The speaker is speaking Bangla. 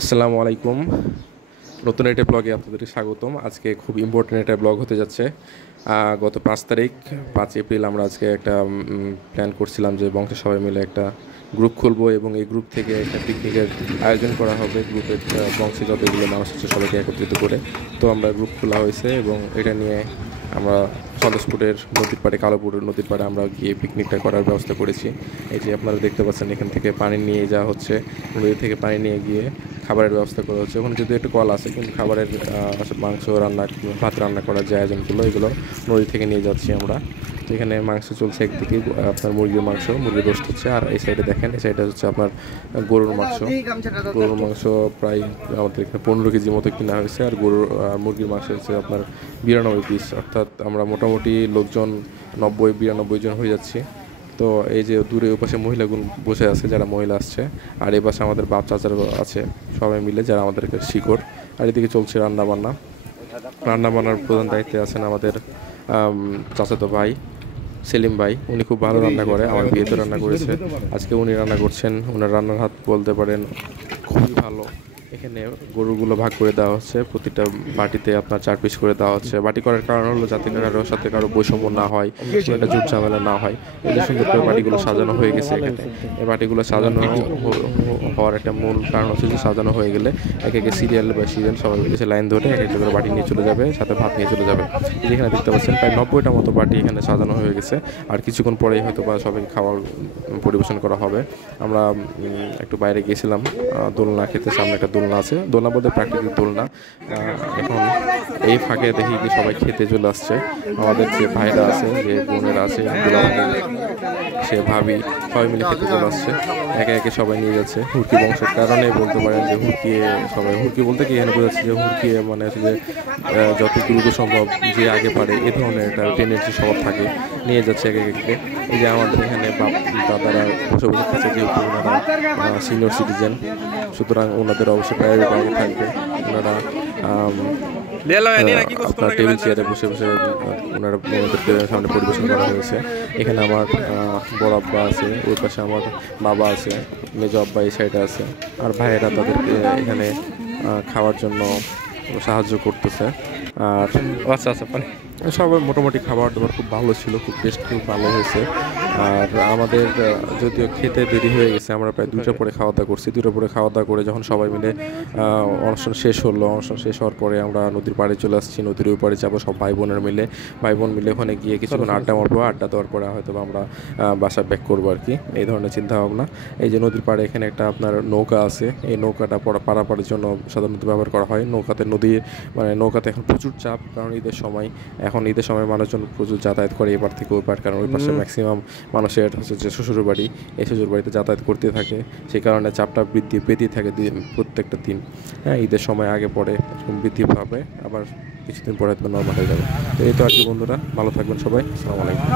আসসালামু আলাইকুম। নতুন একটা ব্লগে আপনাদেরকে স্বাগতম। আজকে খুব ইম্পর্টেন্ট একটা ব্লগ হতে যাচ্ছে। গত 5 তারিখ 5 এপ্রিল আমরা আজকে একটা প্ল্যান করছিলাম যে বংশের সবাই মিলে একটা গ্রুপ খুলবো এবং এই গ্রুপ থেকে একটা পিকনিকের আয়োজন করা হবে। গ্রুপের বংশে যতগুলো মানুষ আছে সবাইকে একত্রিত করে তো আমরা গ্রুপ খোলা হয়েছে এবং এটা নিয়ে আমরা সন্তোষপুরের নদীর পাড়ে, কালোপুর নদীর পাড়ে আমরা গিয়ে পিকনিকটা করার ব্যবস্থা করেছি। এই যে আপনারা দেখতে পাচ্ছেন এখান থেকে পানি নিয়ে যাওয়া হচ্ছে, নদী থেকে পানি নিয়ে গিয়ে খাবারের ব্যবস্থা করা হচ্ছে। ওখানে যদি একটু কল আছে, কিন্তু খাবারের মাংস রান্না, ভাত রান্না করার যে আয়োজনগুলো এগুলো নদী থেকে নিয়ে যাচ্ছি আমরা। তো এখানে মাংস চলছে, একদিকে আপনার মুরগির মাংস, মুরগির রোস্ট হচ্ছে, আর এই সাইডে দেখেন, এই সাইডে হচ্ছে আপনার গরুর মাংস। গরুর মাংস প্রায় আমাদের এখানে 15 কেজি মতো কিনা হয়েছে, আর মুরগির মাংস হচ্ছে আপনার 92 পিস। অর্থাৎ আমরা মোটামুটি লোকজন 90-92 জন হয়ে যাচ্ছি। তো এই যে দূরে ওপাশে মহিলাগুলো বসে আছে, যারা মহিলা আসছে, আর এই পাশে আমাদের বাপ চাচারা আছে, সবাই মিলে যারা আমাদেরকে শিকড়। আর এদিকে চলছে রান্নাবান্নার প্রধান দায়িত্বে আছেন আমাদের চাচাতো ভাই সেলিম ভাই। উনি খুব ভালো রান্না করে, আমার বিয়েতে রান্না করেছে, আজকে উনি রান্না করছেন। ওনার রান্নার হাত বলতে পারেন খুবই ভালো। এখানে গরুগুলো ভাগ করে দেওয়া হচ্ছে, প্রতিটা বাটিতে আপনার 4 পিস করে দেওয়া হচ্ছে। বাটি করার কারণ হলো যাতে কারোর সাথে কারো বৈষম্য না হয়, একটা জুট ঝামেলা না হয়। এই যে সুন্দর করে বাটিগুলো সাজানো হয়ে গেছে এখানে। এই বাটিগুলো সাজানো হওয়ার একটা মূল কারণ হচ্ছে যে সাজানো হয়ে গেলে একে সিরিয়াল বাই সিরিয়াল সবাই মিলে লাইন ধরে এক একটা করে বাটি নিয়ে চলে যাবে, সাথে ভাত নিয়ে চলে যাবে। যেখানে দেখতে পাচ্ছেন প্রায় 90টা মতো বাটি এখানে সাজানো হয়ে গেছে। আর কিছুক্ষণ পরেই হয়তো বা সবাইকে খাবার পরিবেশন করা হবে। আমরা একটু বাইরে গিয়েছিলাম দোলনা খেতে, সামনে একটা দোলনা আছে, দোলনা বলতে প্রাকৃতিক দোলনা। এখন এই ফাঁকে দেখি কি সবাই খেতে চলে আসছে। আমাদের যে ভাইরা আছে, যে বোনেরা আছে, সে ভাবি, সবাই মিলে খেতে চলে আসছে। একে একে সবাই নিয়ে যাচ্ছে। হুড়কি বংশের কারণে বলতে পারেন যে হুড়কিয়ে সবাই, হুড়কি বলতে কি এখানে বোঝাচ্ছে যে হুড়কিয়ে মানে হচ্ছে যে যত দ্রুত সম্ভব যে আগে পারে এ ধরনের একটা টেন্ডেন্সি সবার থাকে, নিয়ে যাচ্ছে একে একে। এই যে আমাদের এখানে বাপ দাদারা বসে বসে খাচ্ছে, যেহেতু ওনারা সিনিয়র সিটিজেন, সুতরাং ওনাদের অবশ্যই প্রায়োরিটি আগে থাকবে। ওনারা আপনার টেবিল চেয়ারে বসে বসে ওনারা ওনাদেরকে সামনে পরিবেশন করা হয়েছে। এখানে আমার বড় আব্বা আছে, ওই পাশে আমার বাবা আছে, মেজ আব্বা এই সাইডে আছে, আর ভাইয়েরা তাদেরকে এখানে খাওয়ার জন্য সাহায্য করতেছে। আর আচ্ছা আচ্ছা সবাই মোটামুটি খাবার দাবার খুব ভালো ছিল, খুব টেস্ট খুব ভালো হয়েছে। আর আমাদের যদিও খেতে দেরি হয়ে গেছে, আমরা প্রায় 2টা পরে খাওয়া দাওয়া করছি। 2টা পরে খাওয়া দাওয়া করে যখন সবাই মিলে অনুষ্ঠান শেষ হলো, অনুষ্ঠান শেষ হওয়ার পরে আমরা নদীর পাড়ে চলে আসছি। নদীর ওই পাড়ে যাবো সব ভাই বোন মিলে ওখানে গিয়ে কিছুক্ষণ আড্ডা মারবো। আড্ডা দেওয়ার পরে হয়তো আমরা বাসা ব্যাক করবো আর কি, এই ধরনের চিন্তা ভাবনা। এই যে নদীর পাড়ে এখানে একটা আপনার নৌকা আছে, এই নৌকাটা পারাপারের জন্য সাধারণত ব্যবহার করা হয়। নৌকাতে এখন প্রচুর চাপ, কারণ ঈদের সময়, এখন ঈদের সময় মানুষজন প্রচুর যাতায়াত করে এপার থেকে ওই পার, কারণ ওই পাশে ম্যাক্সিমাম মানুষের হচ্ছে যে শ্বশুর বাড়ি, এই শ্বশুর বাড়িতে যাতায়াত করতে থাকে। সেই কারণে চাপটা বৃদ্ধি পেতেই থাকে প্রত্যেকটা দিন। হ্যাঁ, ঈদের সময় আগে পরে বৃদ্ধি পাবে, আবার কিছুদিন পরে নর্মাল হয়ে যাবে। তো এই তো আর কি বন্ধুরা, ভালো থাকবেন সবাই, আসসালামু আলাইকুম।